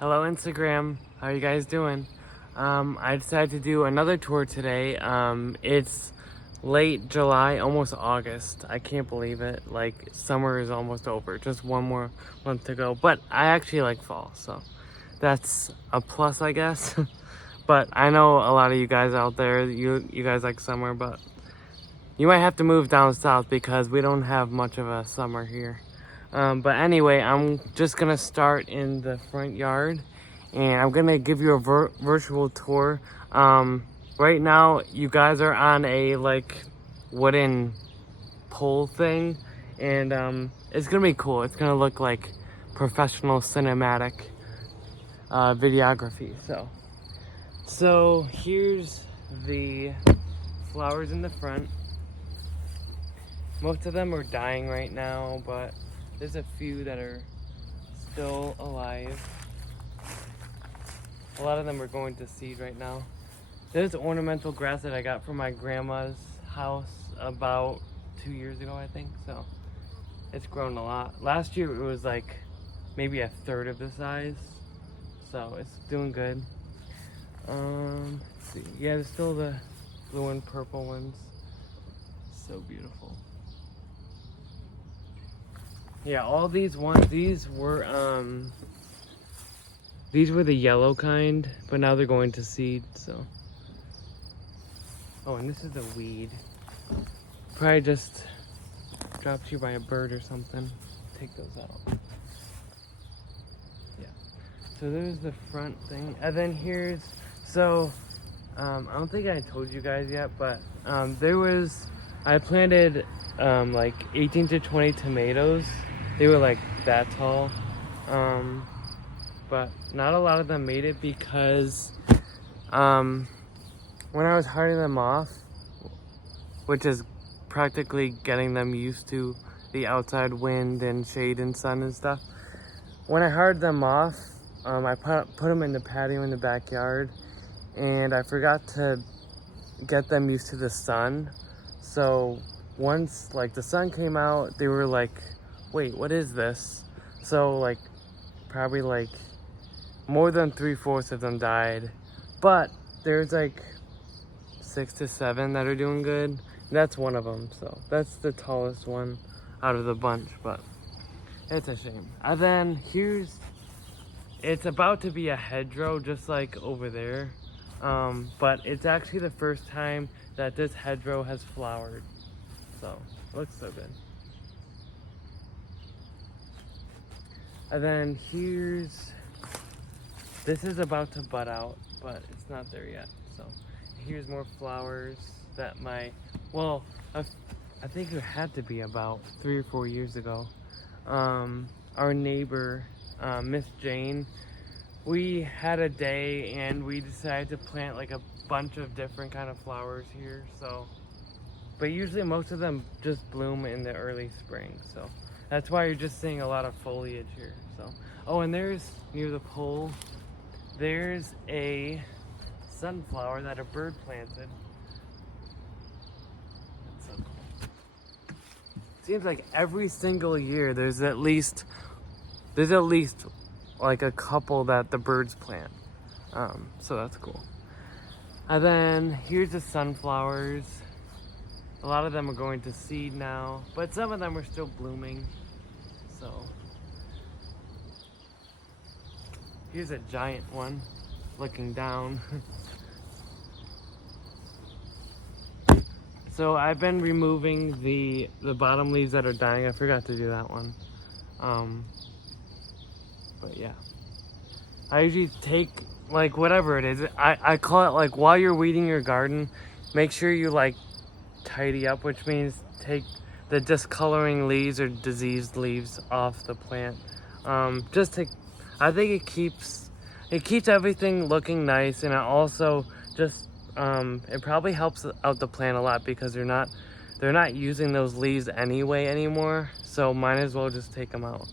Hello Instagram, how are you guys doing? I decided to do another tour today. It's late July, almost August. I can't believe it. Like, summer is almost over. Just one more month to go. But I actually like fall, so that's a plus, I guess. But I know a lot of you guys out there, you guys like summer, but you might have to move down south because we don't have much of a summer here. But anyway, I'm just gonna start in the front yard and I'm gonna give you a virtual tour. Right now, you guys are on a like wooden pole thing, and it's gonna be cool. It's gonna look like professional cinematic videography. So here's the flowers in the front. Most of them are dying right now, but there's a few that are still alive. A lot of them are going to seed right now. There's ornamental grass that I got from my grandma's house about 2 years ago, I think. So it's grown a lot. Last year it was like maybe a third of the size. So it's doing good. Let's see. Yeah, there's still the blue and purple ones. So beautiful. Yeah, all these ones, these were the yellow kind, but now they're going to seed, so. Oh, and this is a weed. Probably just dropped here by a bird or something. Take those out. Yeah. So there's the front thing. And then here's, I don't think I told you guys yet, but I planted like 18 to 20 tomatoes. They were like that tall. But not a lot of them made it because when I was herding them off, which is practically getting them used to the outside wind and shade and sun and stuff, when I herded them off, I put them in the patio in the backyard, and I forgot to get them used to the sun. So once like the sun came out, they were like, wait, what is this? So like probably like more than 3/4 of them died, but there's like 6 to 7 that are doing good. That's one of them, so that's the tallest one out of the bunch, but it's a shame. And then it's about to be a hedgerow just like over there, but it's actually the first time that this hedgerow has flowered, so it looks so good. And then this is about to bud out, but it's not there yet. So here's more flowers that I think it had to be about 3 or 4 years ago. Our neighbor, Miss Jane, we had a day and we decided to plant like a bunch of different kind of flowers here. So, but usually most of them just bloom in the early spring. So that's why you're just seeing a lot of foliage here. So, oh, and there's near the pole, there's a sunflower that a bird planted. That's so cool. Seems like every single year there's at least like a couple that the birds plant. So that's cool. And then here's the sunflowers. A lot of them are going to seed now, but some of them are still blooming. So here's a giant one looking down. So I've been removing the bottom leaves that are dying. I forgot to do that one. But yeah, I usually take like whatever it is. I call it like while you're weeding your garden, make sure you like tidy up, which means take the discoloring leaves or diseased leaves off the plant. I think it keeps everything looking nice, and it also just it probably helps out the plant a lot because they're not using those leaves anymore, so might as well just take them out.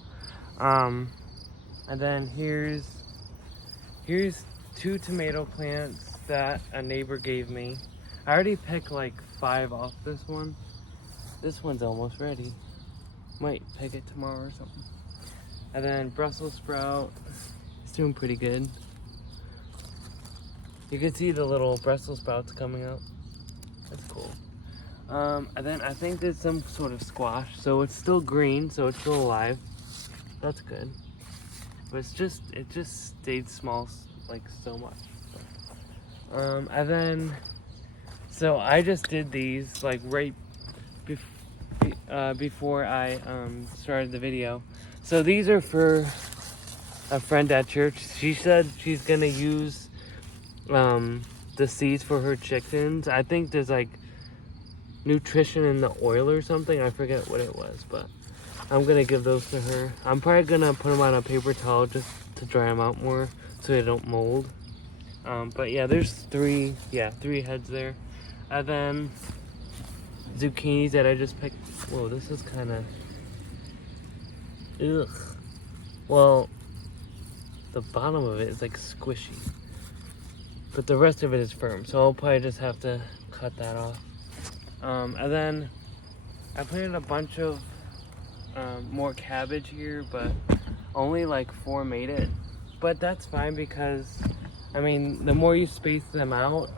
And then here's 2 tomato plants that a neighbor gave me. I already picked like 5 off this one. This one's almost ready. Might pick it tomorrow or something. And then Brussels sprout, It's doing pretty good. You can see the little Brussels sprouts coming out. That's cool. And then I think there's some sort of squash. So it's still green, so it's still alive. That's good. But it just stayed small like so much. And then, so I just did these like right before I started the video. So these are for a friend at church. She said she's gonna use the seeds for her chickens. I think there's like nutrition in the oil or something. I forget what it was, but I'm gonna give those to her. I'm probably gonna put them on a paper towel just to dry them out more so they don't mold. But yeah, there's three heads there. And then zucchinis that I just picked. Whoa, this is kind of, ugh. Well, the bottom of it is like squishy, but the rest of it is firm. So I'll probably just have to cut that off. And then I planted a bunch of more cabbage here, but only like 4 made it. But that's fine because, I mean, the more you space them out,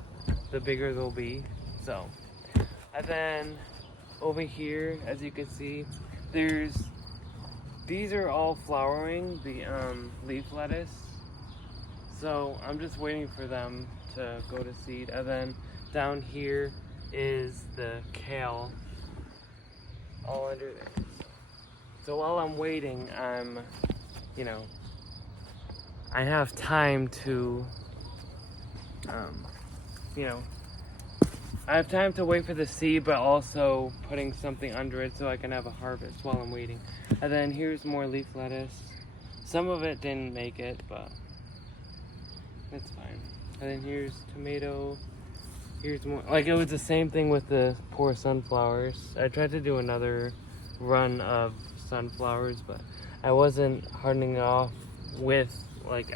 the bigger they'll be. So, and then over here, as you can see, these are all flowering, the leaf lettuce. So I'm just waiting for them to go to seed. And then down here is the kale all under there. So while I'm waiting, I have time to, I have time to wait for the seed, but also putting something under it so I can have a harvest while I'm waiting. And then here's more leaf lettuce. Some of it didn't make it, but it's fine. And then here's tomato. Here's more. Like, it was the same thing with the poor sunflowers. I tried to do another run of sunflowers, but I wasn't hardening it off with like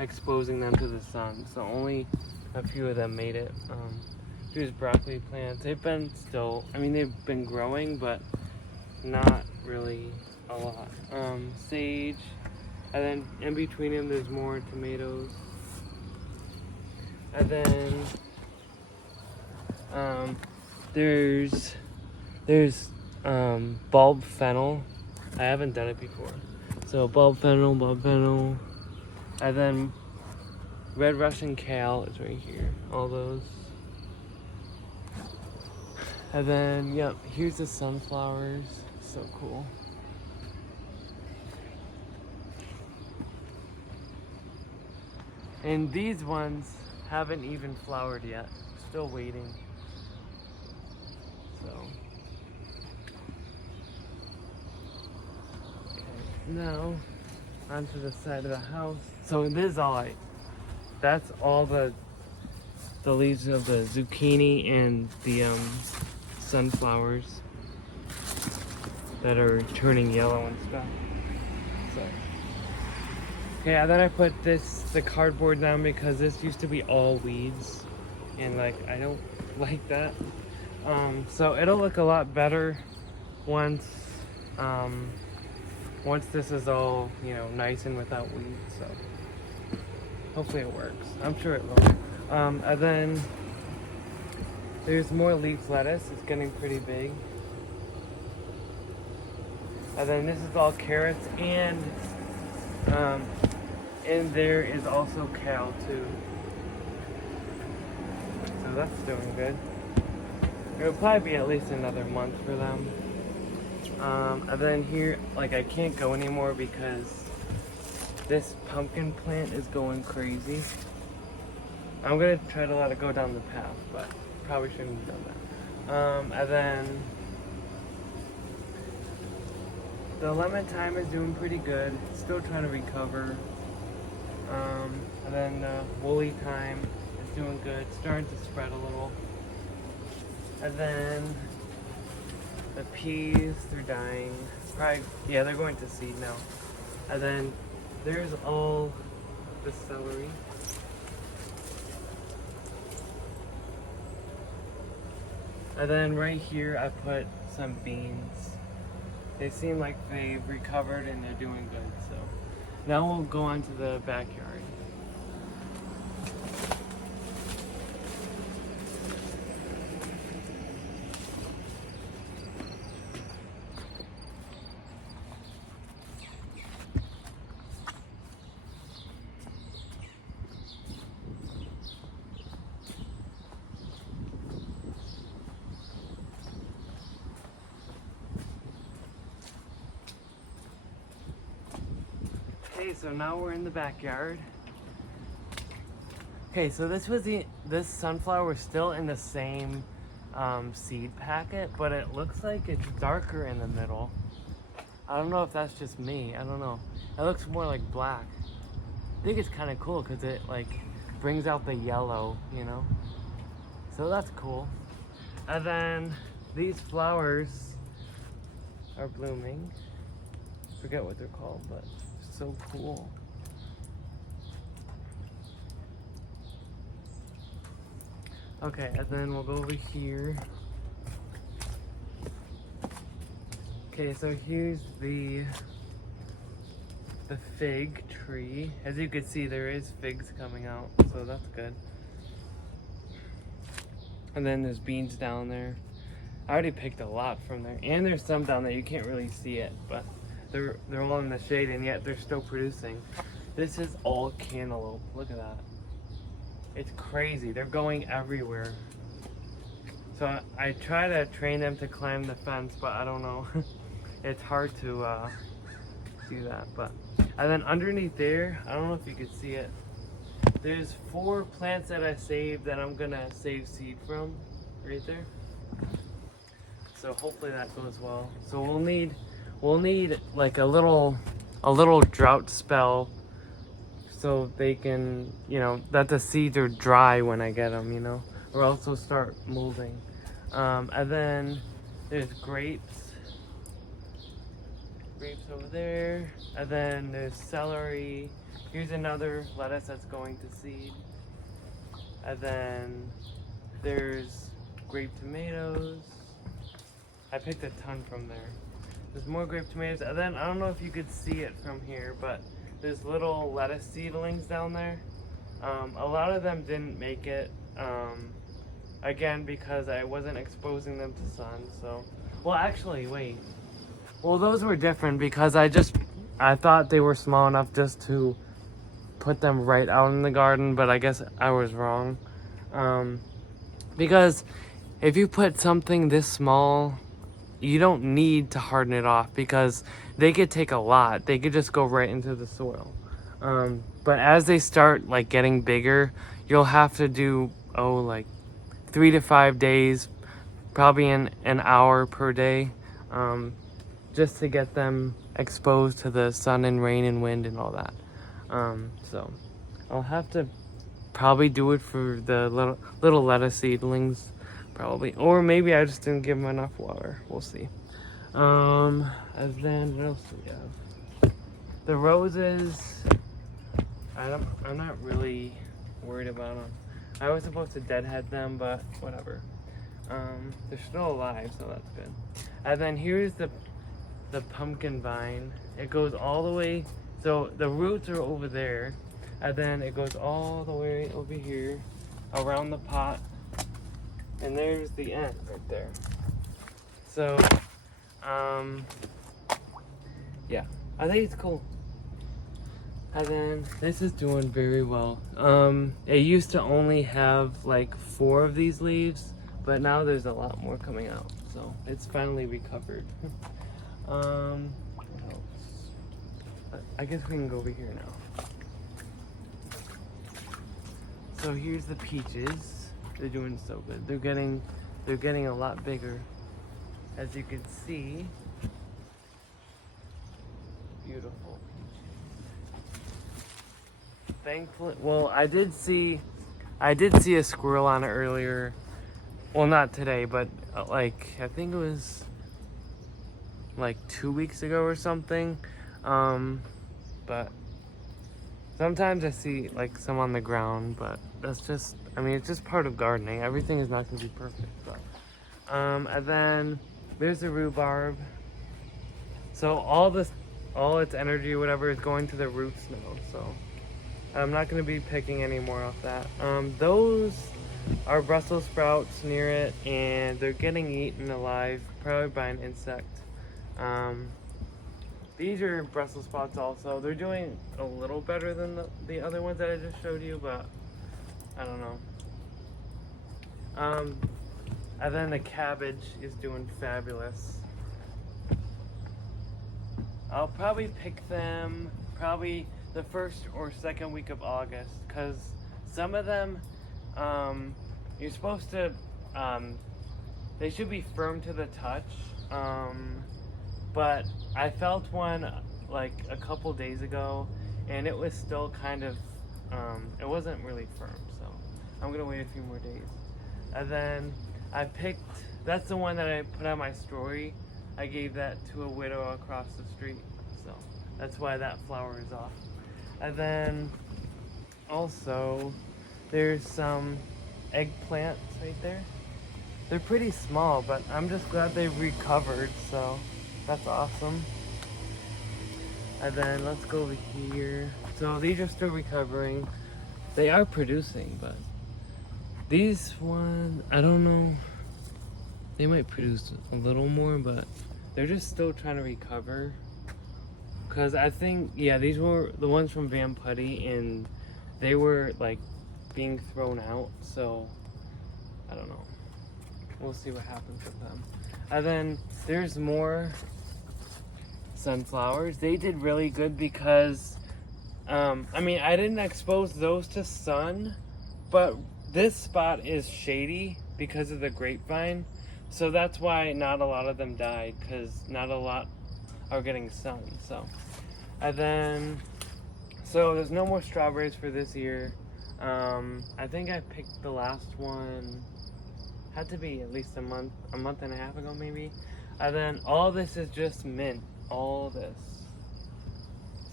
exposing them to the sun. So only a few of them made it. Here's broccoli plants. They've been growing, but not really a lot. Sage, and then in between them there's more tomatoes. And then there's bulb fennel. I haven't done it before. So bulb fennel, and then red Russian kale is right here. All those. And then, yep, here's the sunflowers. So cool. And these ones haven't even flowered yet. Still waiting. So. Okay, now onto the side of the house. So this is that's all the leaves of the zucchini and the sunflowers that are turning yellow and stuff. So, okay, and then I put the cardboard down because this used to be all weeds, and like I don't like that. So it'll look a lot better once this is all nice and without weeds. So hopefully it works. I'm sure it will. And then there's more leaf lettuce. It's getting pretty big. And then this is all carrots, and there is also kale too. So that's doing good. It'll probably be at least another month for them. And then here, like, I can't go anymore because this pumpkin plant is going crazy. I'm gonna try to let it go down the path, but probably shouldn't have done that. And then the lemon thyme is doing pretty good. Still trying to recover. And then woolly thyme is doing good. Starting to spread a little. And then the peas, they're dying. Probably, yeah, they're going to seed now. And then there's all the celery. And then right here I put some beans. They seem like they've recovered and they're doing good, so Now we'll go on to the backyard. Okay, so now we're in the backyard. Okay, so this sunflower was still in the same seed packet, but it looks like it's darker in the middle. I don't know if that's just me. I don't know. It looks more like black. I think it's kind of cool because it like brings out the yellow, you know? So that's cool. And then these flowers are blooming. Forget what they're called, but so cool. Okay, and then we'll go over here. Okay, so here's the fig tree. As you can see, there is figs coming out, so that's good. And then there's beans down there. I already picked a lot from there, and there's some down there you can't really see it, but they're all in the shade, and yet they're still producing. This is all cantaloupe. Look at that. It's crazy. They're going everywhere. So I try to train them to climb the fence, but I don't know. It's hard to do that. But and then underneath there, I don't know if you could see it. There's 4 plants that I saved that I'm gonna save seed from, right there. So hopefully that goes well. So we'll need like a little drought spell, so they can, you know, that the seeds are dry when I get them, you know, or else they'll start molding. And then there's grapes over there, and then there's celery. Here's another lettuce that's going to seed, and then there's grape tomatoes. I picked a ton from there. There's more grape tomatoes, and then I don't know if you could see it from here, but there's little lettuce seedlings down there. A lot of them didn't make it, again, because I wasn't exposing them to sun, so. Well, actually, wait. Well, those were different because I thought they were small enough just to put them right out in the garden, but I guess I was wrong. Because if you put something this small, you don't need to harden it off because they could take a lot. They could just go right into the soil. But as they start like getting bigger, you'll have to do, like 3 to 5 days, probably an hour per day, just to get them exposed to the sun and rain and wind and all that. So I'll have to probably do it for the little lettuce seedlings, probably, or maybe I just didn't give them enough water. We'll see. And then what else do we have? The roses. I'm not really worried about them. I was supposed to deadhead them, but whatever. They're still alive, so that's good. And then here's the pumpkin vine. It goes all the way, so the roots are over there, and then it goes all the way over here around the pot, and there's the end right there. So yeah, I think it's cool. And then this is doing very well. It used to only have like 4 of these leaves, but now there's a lot more coming out, so it's finally recovered. What else? I guess we can go over here now. So here's the peaches. They're doing so good. They're getting a lot bigger. As you can see, beautiful. Thankfully, well, I did see a squirrel on it earlier. Well, not today, but like I think it was like 2 weeks ago or something. But sometimes I see like some on the ground, but that's just, I mean, it's just part of gardening. Everything is not gonna be perfect, but and then there's the rhubarb. So all all its energy, whatever, is going to the roots now. So I'm not going to be picking any more off that. Those are Brussels sprouts near it, and they're getting eaten alive, probably by an insect. These are Brussels sprouts also. They're doing a little better than the other ones that I just showed you, but I don't know. And then the cabbage is doing fabulous. I'll probably pick them probably the first or second week of August, because some of them, you're supposed to, they should be firm to the touch, but I felt one like a couple days ago, and it was still kind of, it wasn't really firm, so I'm gonna wait a few more days. And then I picked, that's the one that I put on my story. I gave that to a widow across the street, so that's why that flower is off. And then also there's some eggplants right there. They're pretty small, but I'm just glad they've recovered, so that's awesome. And then let's go over here. So these are still recovering. They are producing, but these one, I don't know. They might produce a little more, but they're just still trying to recover. Cause I think, yeah, these were the ones from Van Putty, and they were like being thrown out. So I don't know. We'll see what happens with them. And then there's more sunflowers. They did really good because, I mean, I didn't expose those to sun, but this spot is shady because of the grapevine. So that's why not a lot of them died, because not a lot are getting sun. So, and then, so there's no more strawberries for this year. I think I picked the last one, had to be at least a month and a half ago maybe. And then all this is just mint, all this.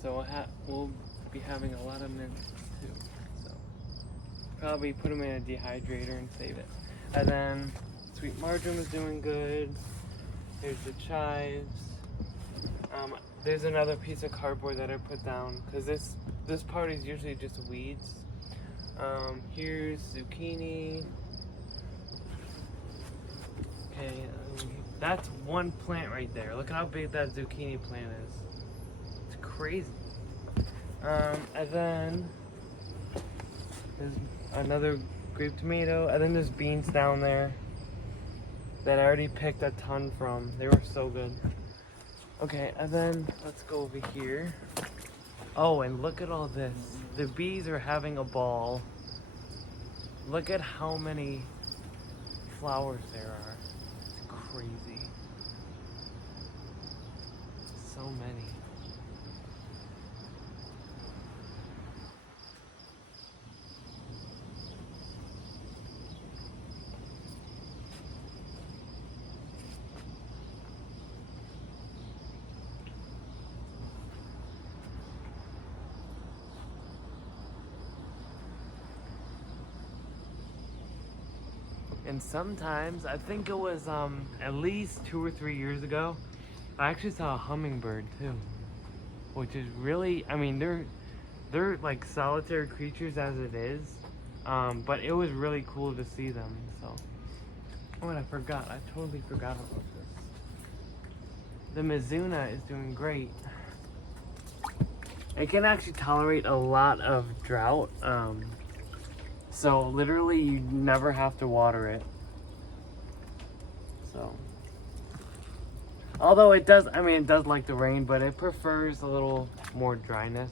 So we'll be having a lot of mint too. So probably put them in a dehydrator and save it. And then sweet marjoram is doing good. There's the chives. There's another piece of cardboard that I put down because this part is usually just weeds. Here's zucchini. Okay, that's one plant right there. Look at how big that zucchini plant is. It's crazy. And then there's another grape tomato, and then there's beans down there that I already picked a ton from. They were so good. Okay, and then let's go over here. Oh, and look at all this. The bees are having a ball. Look at how many flowers there are. It's crazy. So many. And sometimes, I think it was at least 2 or 3 years ago, I actually saw a hummingbird too, which is really, I mean, they're like solitary creatures as it is, but it was really cool to see them. So, oh, and I totally forgot about this. The Mizuna is doing great. It can actually tolerate a lot of drought. So literally you never have to water it. So, although it does, I mean, it does like the rain, but it prefers a little more dryness.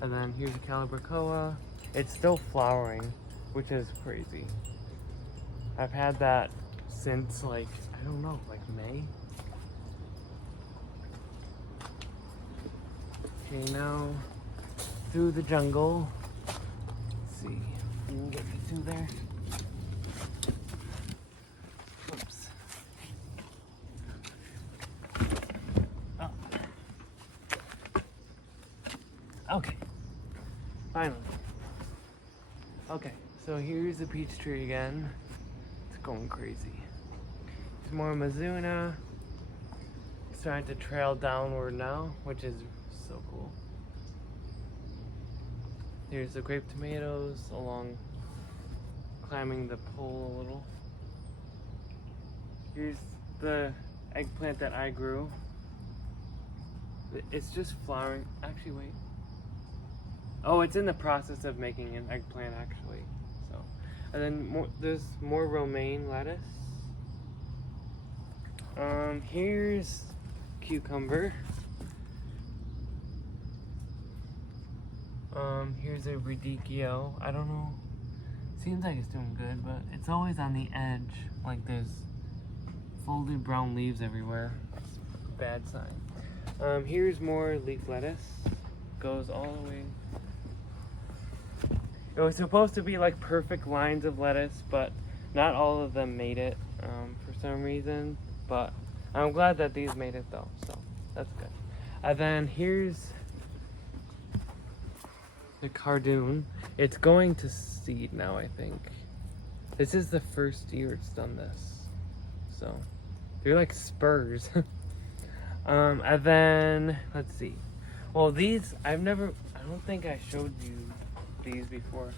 And then here's a Calibrachoa. It's still flowering, which is crazy. I've had that since like, I don't know, like May. Okay, now through the jungle. Let's see. We can get me through there. Oops. Oh. Okay. Finally. Okay, so here's the peach tree again. It's going crazy. There's more Mizuna. It's starting to trail downward now, which is so cool. Here's the grape tomatoes along, climbing the pole a little. Here's the eggplant that I grew. It's just flowering. Actually, wait. Oh, it's in the process of making an eggplant, actually. So, and then there's more romaine lettuce. Here's cucumber. Here's a radicchio. I don't know. Seems like it's doing good, but it's always on the edge. Like there's folded brown leaves everywhere. It's a bad sign. Here's more leaf lettuce. Goes all the way. It was supposed to be like perfect lines of lettuce, but not all of them made it for some reason. But I'm glad that these made it though, so that's good. And then here's the cardoon. It's going to seed now, I think. This is the first year it's done this. So they're like spurs. And then let's see. Well, these I don't think I showed you these before.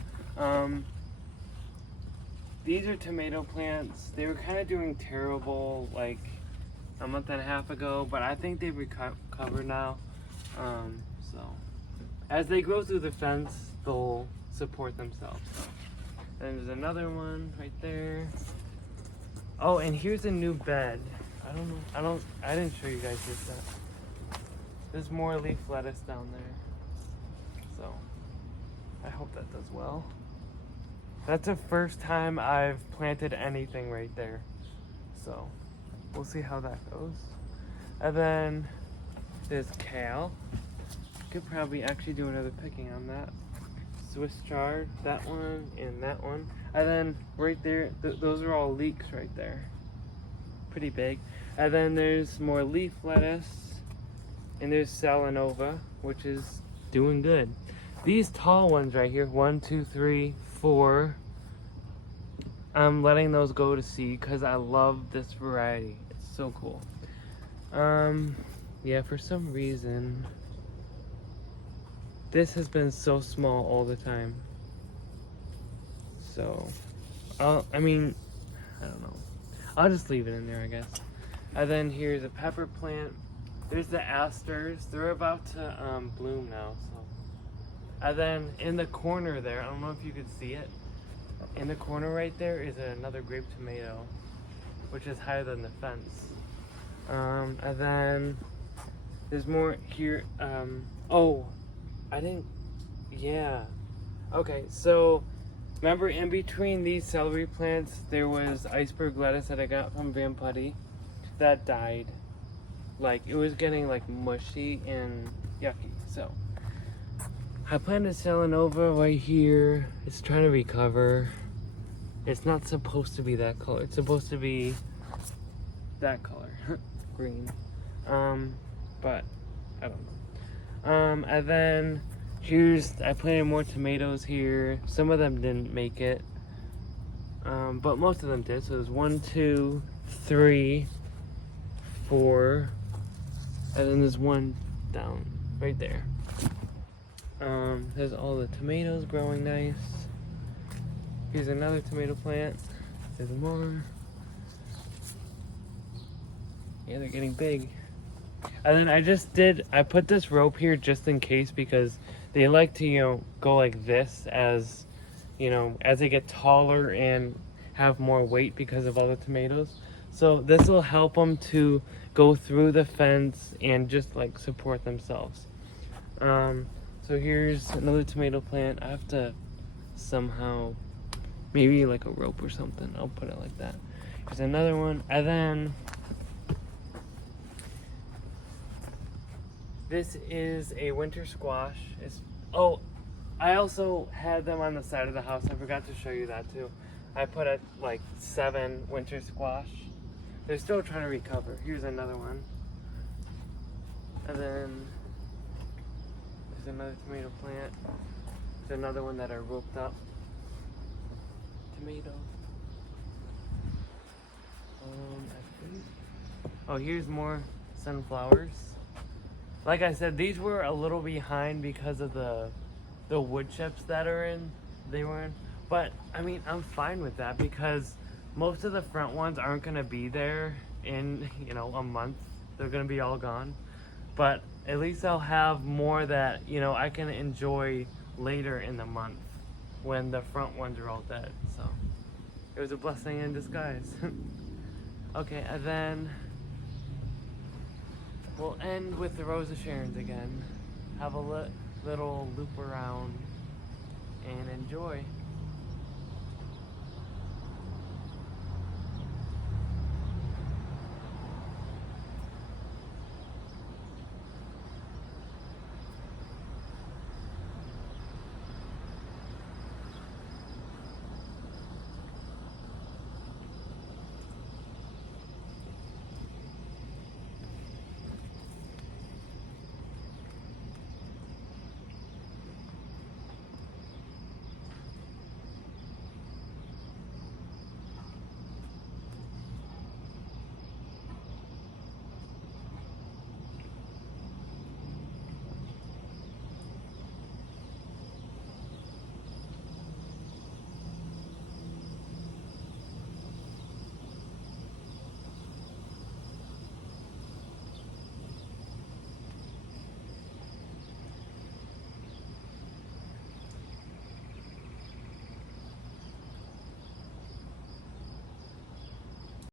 These are tomato plants. They were kind of doing terrible like a month and a half ago, but I think they've recovered now. So as they grow through the fence, they'll support themselves. And there's another one right there. Oh, and here's a new bed. I didn't show you guys this yet. There's more leaf lettuce down there. So I hope that does well. That's the first time I've planted anything right there. So we'll see how that goes. And then there's kale. Could probably actually do another picking on that. Swiss chard, that one and that one. And then right there, those are all leeks right there. Pretty big. And then there's more leaf lettuce. And there's Salanova, which is doing good. These tall ones right here, 1, 2, 3, 4. I'm letting those go to seed because I love this variety. It's so cool. Yeah, for some reason, this has been so small all the time. So, I don't know. I'll just leave it in there, I guess. And then here's a pepper plant. There's the asters. They're about to bloom now. So, and then in the corner there, I don't know if you could see it. In the corner right there is another grape tomato, which is higher than the fence. And then there's more here. Yeah. Okay, so remember in between these celery plants, there was iceberg lettuce that I got from Van Putty that died. Like, it was getting like mushy and yucky. So I planted Salanova right here. It's trying to recover. It's not supposed to be that color. It's supposed to be that color, green. But I don't know. And then I planted more tomatoes here. Some of them didn't make it, but most of them did. So there's 1, 2, 3, 4, and then there's one down right there. There's all the tomatoes growing nice. Here's another tomato plant. There's more. Yeah, they're getting big. And then I put this rope here just in case because they like to, go like this as they get taller and have more weight because of all the tomatoes. So this will help them to go through the fence and just like support themselves. So here's another tomato plant. I have to somehow, maybe like a rope or something. I'll put it like that. Here's another one. And then this is a winter squash. I also had them on the side of the house. I forgot to show you that too. I put like 7 winter squash. They're still trying to recover. Here's another one. And then there's another tomato plant. There's another one that I roped up. Tomato. I think. Oh, here's more sunflowers. like I said, these were a little behind because of the wood chips that are in. They were in, but I mean, I'm fine with that because most of the front ones aren't gonna be there in, you know, a month. They're gonna be all gone. But at least I'll have more that, you know, I can enjoy later in the month when the front ones are all dead. So it was a blessing in disguise. Okay, and then we'll end with the Rose of Sharon's again. Have a little loop around and enjoy.